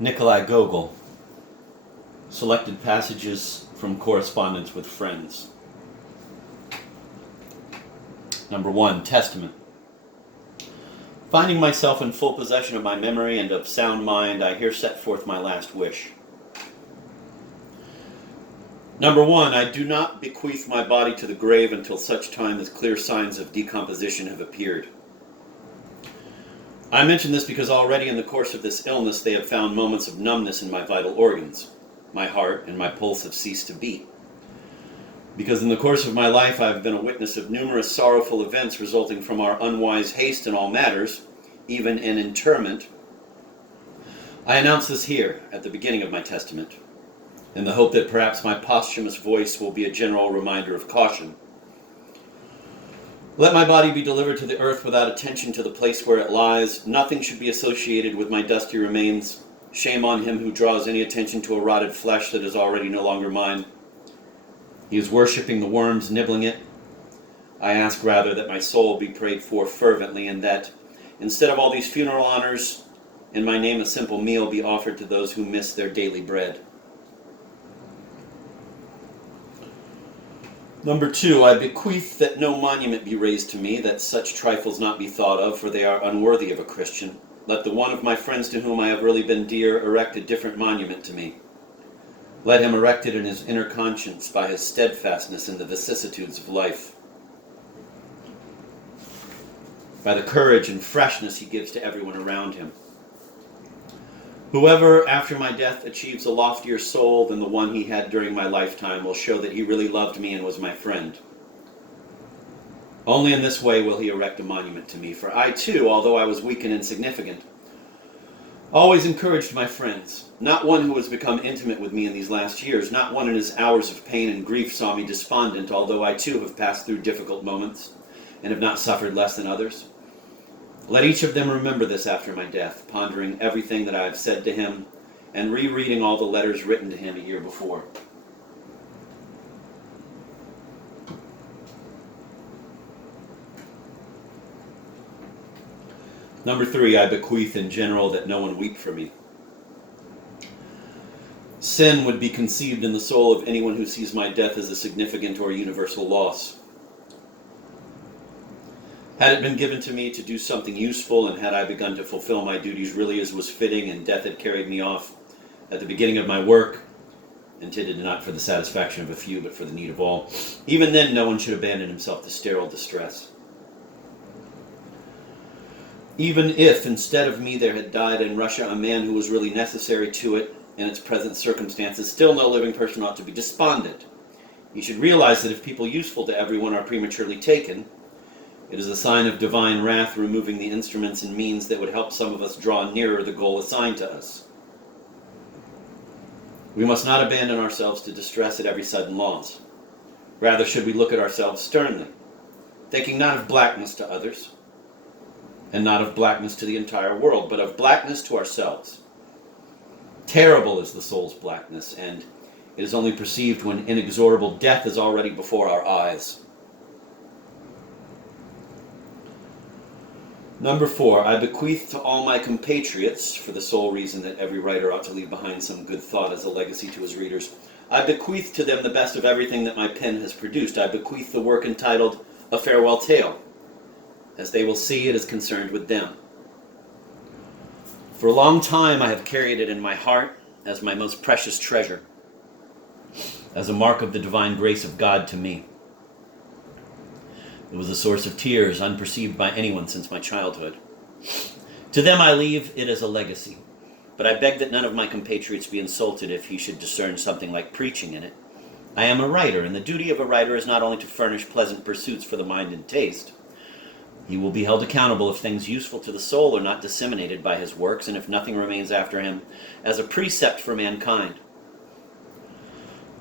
Nikolai Gogol. Selected passages from Correspondence with Friends. Number 1, Testament. Finding myself in full possession of my memory and of sound mind, I here set forth my last wish. Number 1, I do not bequeath my body to the grave until such time as clear signs of decomposition have appeared. I mention this because already in the course of this illness they have found moments of numbness in my vital organs. My heart and my pulse have ceased to beat. Because in the course of my life I have been a witness of numerous sorrowful events resulting from our unwise haste in all matters, even in interment, I announce this here at the beginning of my testament, in the hope that perhaps my posthumous voice will be a general reminder of caution. Let my body be delivered to the earth without attention to the place where it lies. Nothing should be associated with my dusty remains. Shame on him who draws any attention to a rotted flesh that is already no longer mine. He is worshipping the worms, nibbling it. I ask rather that my soul be prayed for fervently, and that, instead of all these funeral honors, in my name a simple meal be offered to those who miss their daily bread. Number 2, I bequeath that no monument be raised to me, that such trifles not be thought of, for they are unworthy of a Christian. Let the one of my friends to whom I have really been dear erect a different monument to me. Let him erect it in his inner conscience by his steadfastness in the vicissitudes of life, by the courage and freshness he gives to everyone around him. Whoever, after my death, achieves a loftier soul than the one he had during my lifetime will show that he really loved me and was my friend. Only in this way will he erect a monument to me, for I too, although I was weak and insignificant, always encouraged my friends. Not one who has become intimate with me in these last years, not one in his hours of pain and grief saw me despondent, although I too have passed through difficult moments and have not suffered less than others. Let each of them remember this after my death, pondering everything that I have said to him and rereading all the letters written to him a year before. Number 3, I bequeath in general that no one weep for me. Sin would be conceived in the soul of anyone who sees my death as a significant or universal loss. Had it been given to me to do something useful, and had I begun to fulfill my duties really as was fitting, and death had carried me off at the beginning of my work, intended not for the satisfaction of a few, but for the need of all, even then no one should abandon himself to sterile distress. Even if, instead of me, there had died in Russia a man who was really necessary to it in its present circumstances, still no living person ought to be despondent. He should realize that if people useful to everyone are prematurely taken, it is a sign of divine wrath removing the instruments and means that would help some of us draw nearer the goal assigned to us. We must not abandon ourselves to distress at every sudden loss. Rather should we look at ourselves sternly, thinking not of blackness to others, and not of blackness to the entire world, but of blackness to ourselves. Terrible is the soul's blackness, and it is only perceived when inexorable death is already before our eyes. Number 4, I bequeath to all my compatriots, for the sole reason that every writer ought to leave behind some good thought as a legacy to his readers, I bequeath to them the best of everything that my pen has produced. I bequeath the work entitled A Farewell Tale. As they will see, it is concerned with them. For a long time I have carried it in my heart as my most precious treasure, as a mark of the divine grace of God to me. It was a source of tears, unperceived by anyone since my childhood. To them I leave it as a legacy, but I beg that none of my compatriots be insulted if he should discern something like preaching in it. I am a writer, and the duty of a writer is not only to furnish pleasant pursuits for the mind and taste. He will be held accountable if things useful to the soul are not disseminated by his works, and if nothing remains after him as a precept for mankind.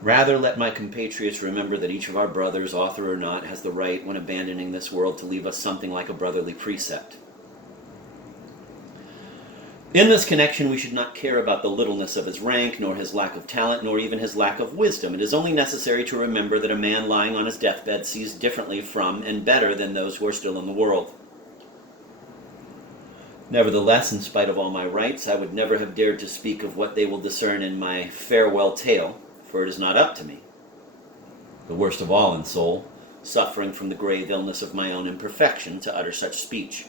Rather, let my compatriots remember that each of our brothers, author or not, has the right, when abandoning this world, to leave us something like a brotherly precept. In this connection, we should not care about the littleness of his rank, nor his lack of talent, nor even his lack of wisdom. It is only necessary to remember that a man lying on his deathbed sees differently from and better than those who are still in the world. Nevertheless, in spite of all my rights, I would never have dared to speak of what they will discern in my farewell tale, for it is not up to me, the worst of all in soul, suffering from the grave illness of my own imperfection, to utter such speech.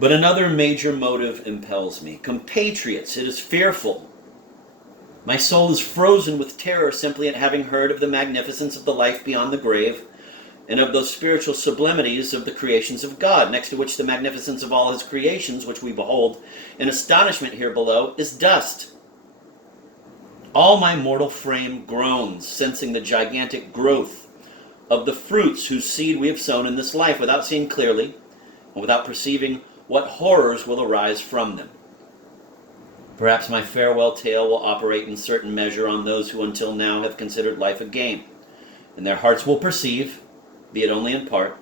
But another major motive impels me. Compatriots, it is fearful. My soul is frozen with terror simply at having heard of the magnificence of the life beyond the grave, and of those spiritual sublimities of the creations of God, next to which the magnificence of all his creations, which we behold in astonishment here below, is dust. All my mortal frame groans, sensing the gigantic growth of the fruits whose seed we have sown in this life, without seeing clearly, and without perceiving what horrors will arise from them. Perhaps my farewell tale will operate in certain measure on those who until now have considered life a game, and their hearts will perceive, be it only in part,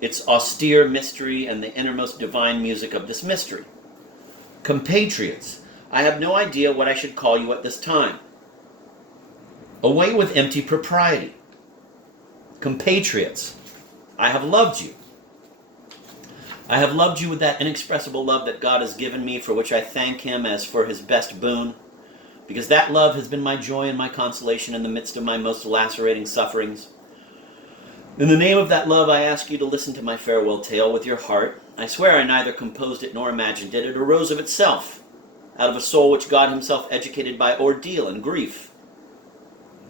its austere mystery and the innermost divine music of this mystery. Compatriots, I have no idea what I should call you at this time. Away with empty propriety. Compatriots, I have loved you. I have loved you with that inexpressible love that God has given me, for which I thank him as for his best boon, because that love has been my joy and my consolation in the midst of my most lacerating sufferings. In the name of that love, I ask you to listen to my farewell tale with your heart. I swear I neither composed it nor imagined it. It arose of itself, out of a soul which God himself educated by ordeal and grief.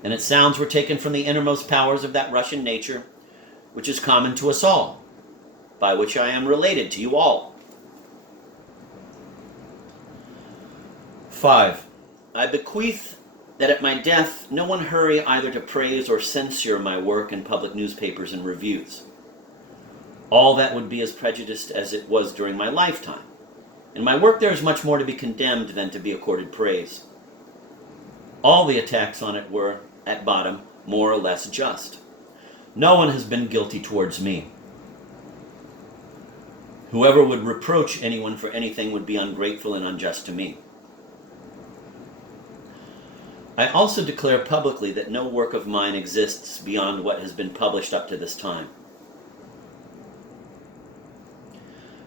And its sounds were taken from the innermost powers of that Russian nature, which is common to us all, by which I am related to you all. 5. I bequeath that at my death no one hurry either to praise or censure my work in public newspapers and reviews. All that would be as prejudiced as it was during my lifetime. In my work there is much more to be condemned than to be accorded praise. All the attacks on it were, at bottom, more or less just. No one has been guilty towards me. Whoever would reproach anyone for anything would be ungrateful and unjust to me. I also declare publicly that no work of mine exists beyond what has been published up to this time.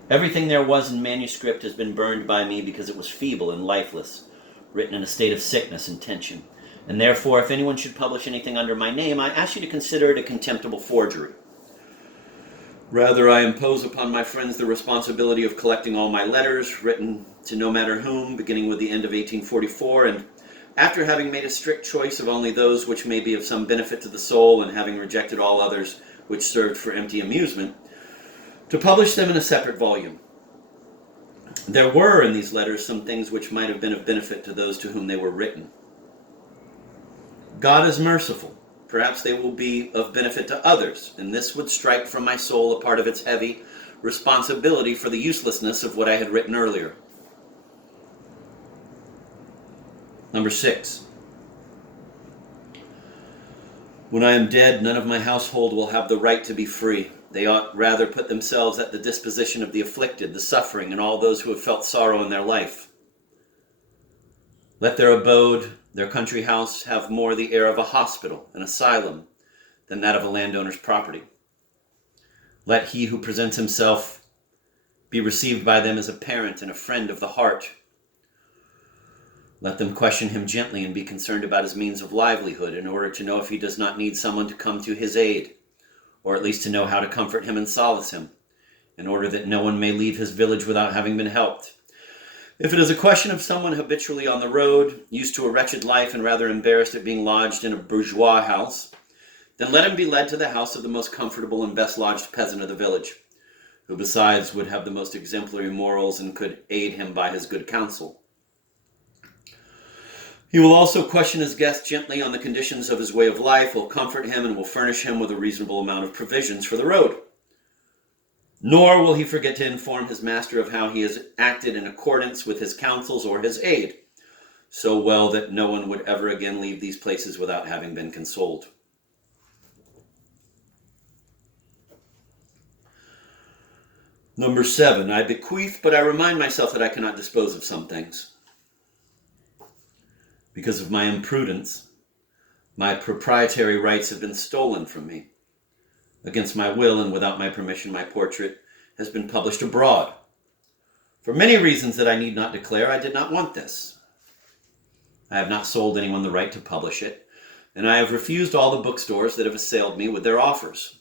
Everything there was in manuscript has been burned by me because it was feeble and lifeless, written in a state of sickness and tension. And therefore, if anyone should publish anything under my name, I ask you to consider it a contemptible forgery. Rather, I impose upon my friends the responsibility of collecting all my letters, written to no matter whom, beginning with the end of 1844, and after having made a strict choice of only those which may be of some benefit to the soul, and having rejected all others which served for empty amusement, to publish them in a separate volume. There were in these letters some things which might have been of benefit to those to whom they were written. God is merciful. Perhaps they will be of benefit to others, and this would strike from my soul a part of its heavy responsibility for the uselessness of what I had written earlier. Number 6. When I am dead, none of my household will have the right to be free. They ought rather put themselves at the disposition of the afflicted, the suffering, and all those who have felt sorrow in their life. Let their abode, their country house, have more the air of a hospital, an asylum, than that of a landowner's property. Let he who presents himself be received by them as a parent and a friend of the heart. Let them question him gently and be concerned about his means of livelihood in order to know if he does not need someone to come to his aid, or at least to know how to comfort him and solace him, in order that no one may leave his village without having been helped. If it is a question of someone habitually on the road, used to a wretched life and rather embarrassed at being lodged in a bourgeois house, then let him be led to the house of the most comfortable and best lodged peasant of the village, who besides would have the most exemplary morals and could aid him by his good counsel. He will also question his guest gently on the conditions of his way of life, will comfort him, and will furnish him with a reasonable amount of provisions for the road. Nor will he forget to inform his master of how he has acted in accordance with his counsels or his aid, so well that no one would ever again leave these places without having been consoled. Number 7, I bequeath, but I remind myself that I cannot dispose of some things. Because of my imprudence, my proprietary rights have been stolen from me. Against my will and without my permission, my portrait has been published abroad. For many reasons that I need not declare, I did not want this. I have not sold anyone the right to publish it, and I have refused all the bookstores that have assailed me with their offers.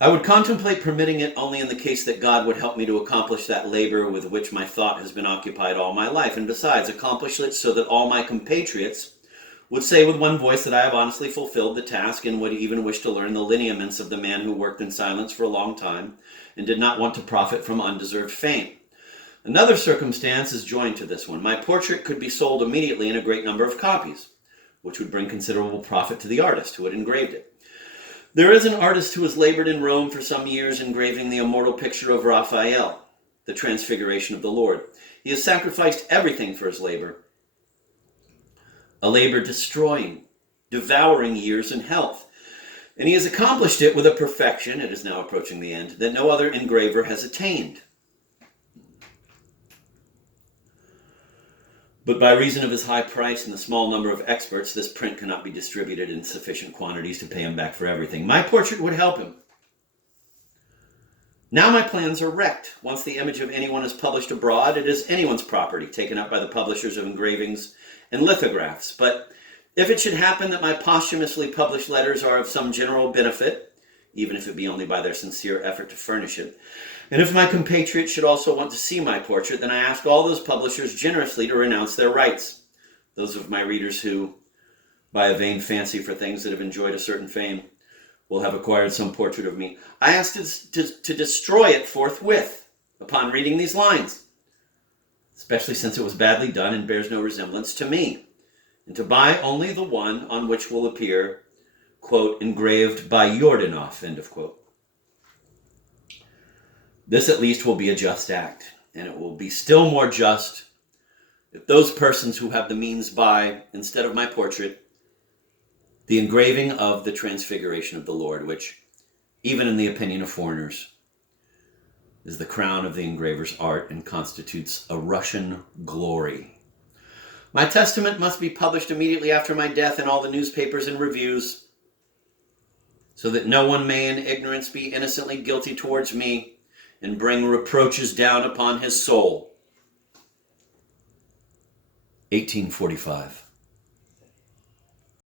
I would contemplate permitting it only in the case that God would help me to accomplish that labor with which my thought has been occupied all my life, and besides, accomplish it so that all my compatriots would say with one voice that I have honestly fulfilled the task, and would even wish to learn the lineaments of the man who worked in silence for a long time and did not want to profit from undeserved fame. Another circumstance is joined to this one. My portrait could be sold immediately in a great number of copies, which would bring considerable profit to the artist who had engraved it. There is an artist who has labored in Rome for some years engraving the immortal picture of Raphael, the Transfiguration of the Lord. He has sacrificed everything for his labor, a labor destroying, devouring years and health. And he has accomplished it with a perfection, it is now approaching the end, that no other engraver has attained. But by reason of his high price and the small number of experts, this print cannot be distributed in sufficient quantities to pay him back for everything. My portrait would help him. Now my plans are wrecked. Once the image of anyone is published abroad, it is anyone's property, taken up by the publishers of engravings and lithographs. But if it should happen that my posthumously published letters are of some general benefit, even if it be only by their sincere effort to furnish it, and if my compatriots should also want to see my portrait, then I ask all those publishers generously to renounce their rights. Those of my readers who, by a vain fancy for things that have enjoyed a certain fame, will have acquired some portrait of me, I ask to destroy it forthwith upon reading these lines, especially since it was badly done and bears no resemblance to me, and to buy only the one on which will appear, quote, engraved by Yordanov, end of quote. This at least will be a just act, and it will be still more just if those persons who have the means buy, instead of my portrait, the engraving of the Transfiguration of the Lord, which, even in the opinion of foreigners, is the crown of the engraver's art and constitutes a Russian glory. My testament must be published immediately after my death in all the newspapers and reviews, so that no one may in ignorance be innocently guilty towards me and bring reproaches down upon his soul. 1845.